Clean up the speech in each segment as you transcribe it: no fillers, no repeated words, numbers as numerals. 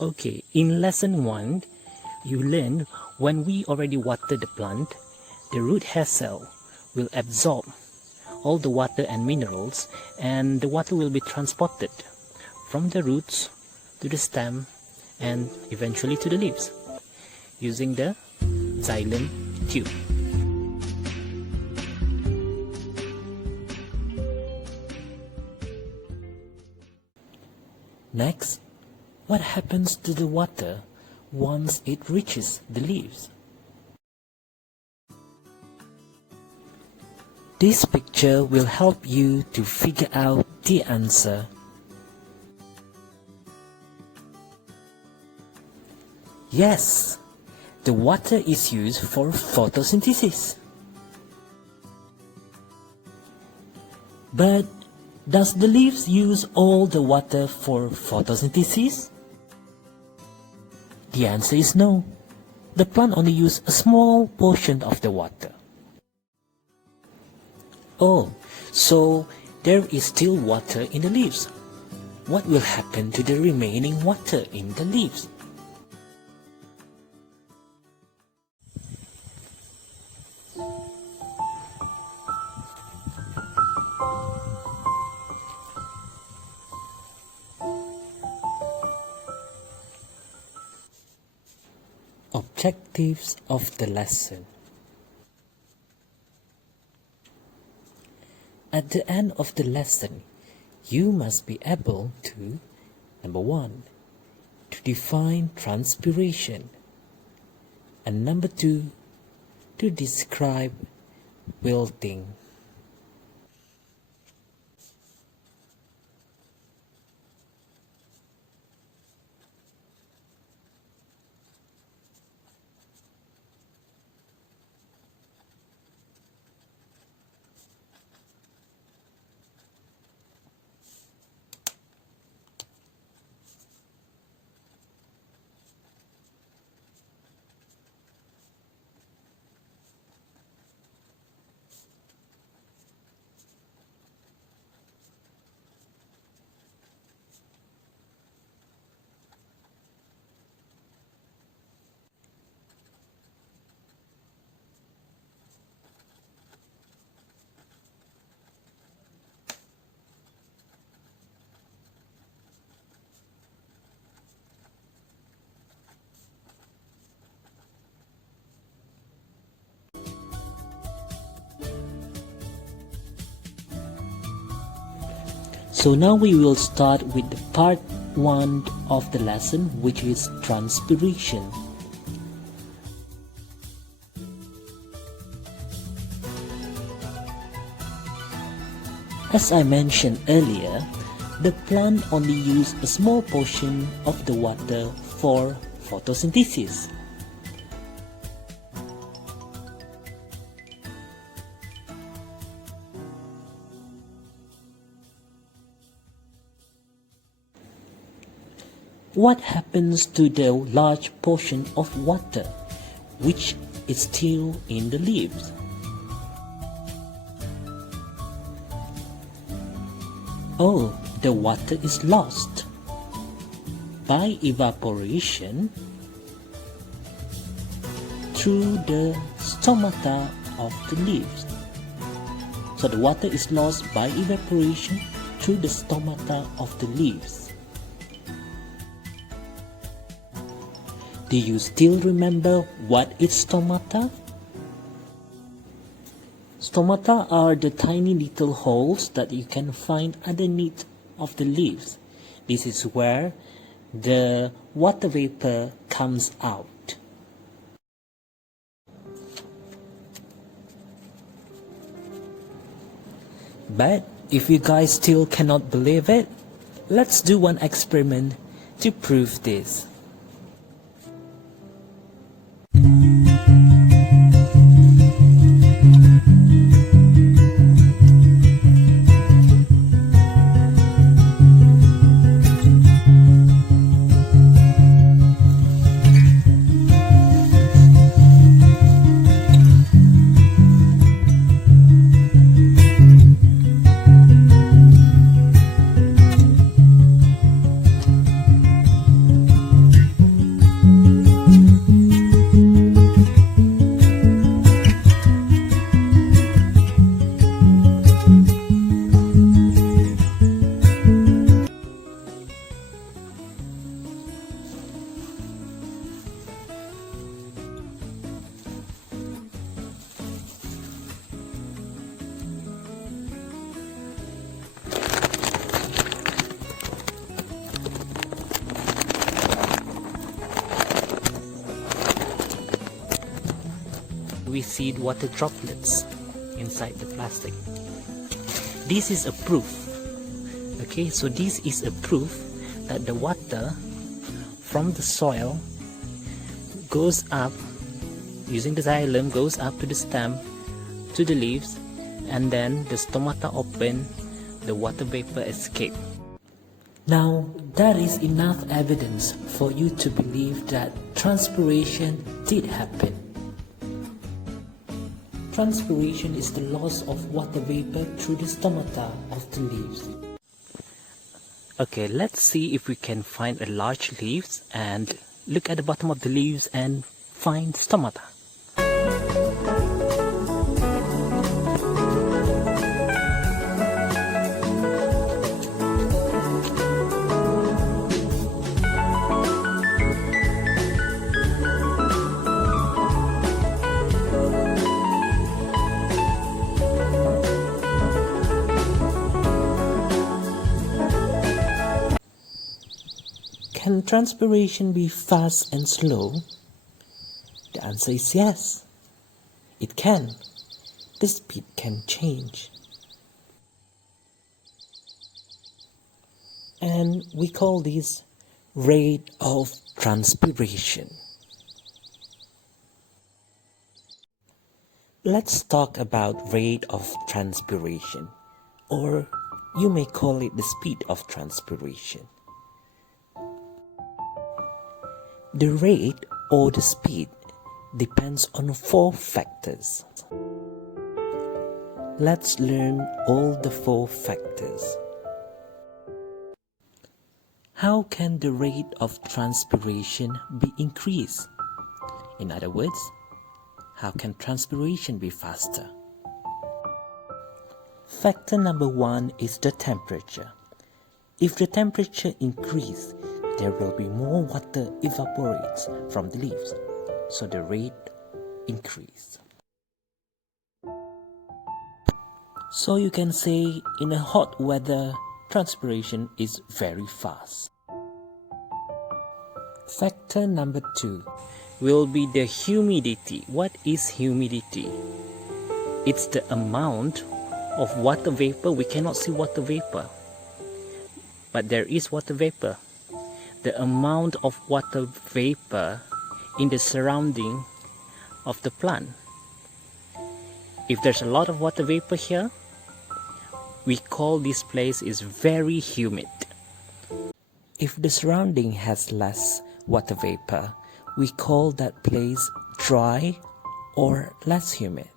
Okay, in lesson 1, you learned when we already water the plant, the root hair cell will absorb all the water and minerals, and the water will be transported from the roots to the stem and eventually to the leaves using the xylem tube. Next, what happens to the water once it reaches the leaves? This picture will help you to figure out the answer. Yes, the water is used for photosynthesis. But does the leaves use all the water for photosynthesis? The answer is no. The plant only uses a small portion of the water. Oh, so there is still water in the leaves. What will happen to the remaining water in the leaves? Objectives of the lesson. At the end of the lesson, you must be able to, number 1, to define transpiration, and number 2, to describe wilting. So now we will start with part 1 of the lesson, which is transpiration. As I mentioned earlier, the plant only uses a small portion of the water for photosynthesis. What happens to the large portion of water which is still in the leaves? Oh, the water is lost by evaporation through the stomata of the leaves. So the water is lost by evaporation through the stomata of the leaves. Do you still remember what is stomata? Stomata are the tiny little holes that you can find underneath of the leaves. This is where the water vapor comes out. But if you guys still cannot believe it, let's do one experiment to prove this. we see water droplets inside the plastic. This is a proof. Okay, so this is a proof that the water from the soil goes up using the xylem, goes up to the stem, to the leaves, and then the stomata open, the water vapor escape. Now, that is enough evidence for you to believe that transpiration did happen. Transpiration is the loss of water vapor through the stomata of the leaves. Okay, let's see if we can find a large leaves and look at the bottom of the leaves and find stomata. Can transpiration be fast and slow? The answer is yes. It can. The speed can change. And we call this rate of transpiration. Let's talk about rate of transpiration, or you may call it the speed of transpiration. The rate or the speed depends on 4 factors. Let's learn all the 4 factors. How can the rate of transpiration be increased? In other words, how can transpiration be faster? Factor number 1 is the temperature. If the temperature increases, there will be more water evaporates from the leaves, so the rate increase. So you can say in a hot weather, transpiration is very fast. Factor number 2 will be the humidity. What is humidity? It's the amount of water vapor. We cannot see water vapor, but there is water vapor. The amount of water vapor in the surrounding of the plant. If there's a lot of water vapor here, we call this place is very humid. If the surrounding has less water vapor, we call that place dry or less humid.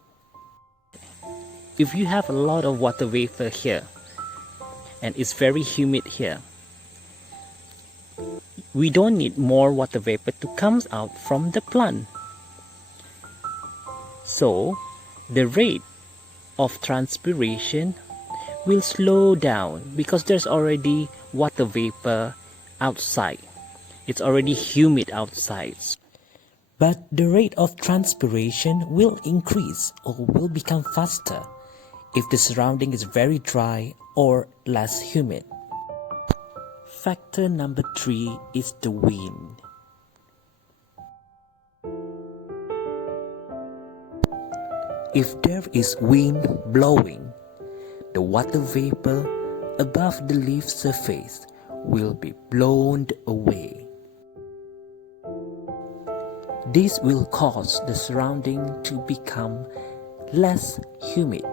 If you have a lot of water vapor here and it's very humid here, we don't need more water vapor to come out from the plant. So the rate of transpiration will slow down because there's already water vapor outside. It's already humid outside. But the rate of transpiration will increase or will become faster if the surrounding is very dry or less humid. Factor number 3 is the wind. If there is wind blowing, the water vapor above the leaf surface will be blown away. This will cause the surrounding to become less humid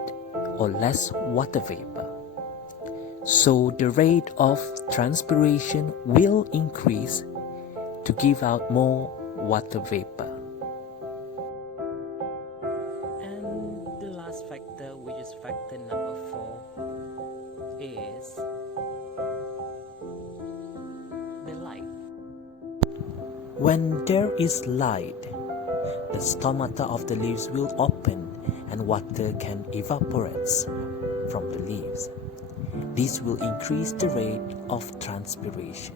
or less water vapor. So the rate of transpiration will increase to give out more water vapor. And the last factor, which is factor number 4, is the light. When there is light, the stomata of the leaves will open and water can evaporate from the leaves. This will increase the rate of transpiration.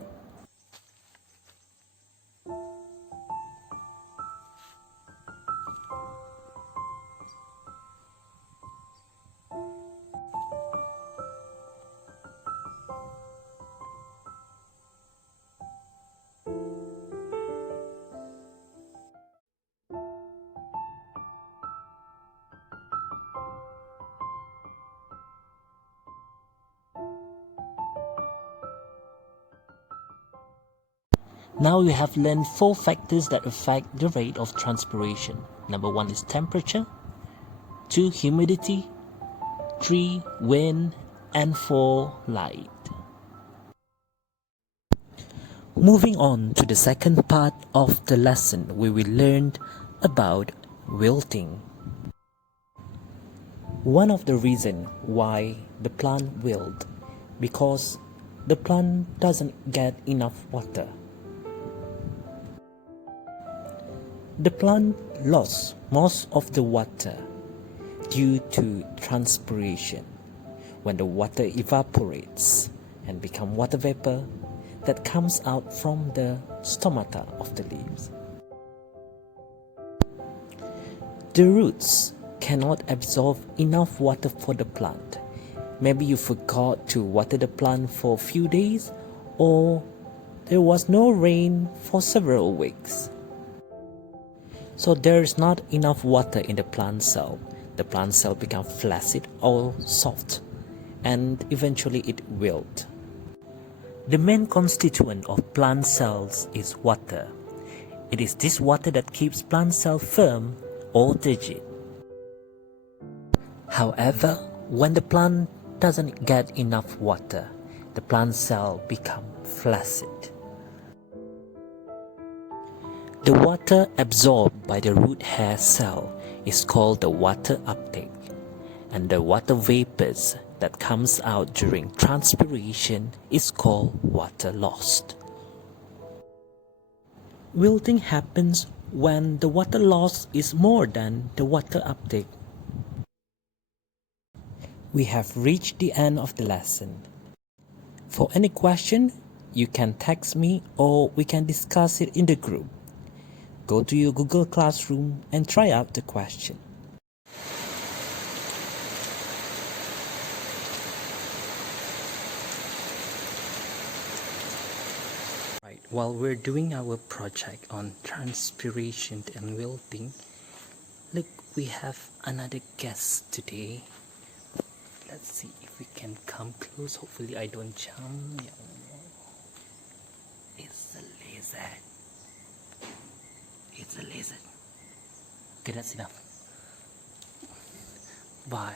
Now you have learned 4 factors that affect the rate of transpiration. Number 1 is temperature, 2 humidity, 3 wind, and 4 light. Moving on to the second part of the lesson, we will learn about wilting. One of the reasons why the plant wilt because the plant doesn't get enough water. The plant lost most of the water due to transpiration. When the water evaporates and become water vapor that comes out from the stomata of the leaves. The roots cannot absorb enough water for the plant. Maybe you forgot to water the plant for a few days, or there was no rain for several weeks. So there is not enough water in the plant cell. The plant cell becomes flaccid or soft, and eventually it wilts. The main constituent of plant cells is water. It is this water that keeps plant cells firm or turgid. However, when the plant doesn't get enough water, the plant cell becomes flaccid. The water absorbed by the root hair cell is called the water uptake, and the water vapors that comes out during transpiration is called water lost. Wilting happens when the water loss is more than the water uptake. We have reached the end of the lesson. For any question, you can text me or we can discuss it in the group. Go to your Google Classroom and try out the question. Right, while we're doing our project on transpiration and wilting, look, we have another guest today. Let's see if we can come close. Hopefully I don't jump. It's a lizard. It's a lizard. Okay, that's enough. Bye.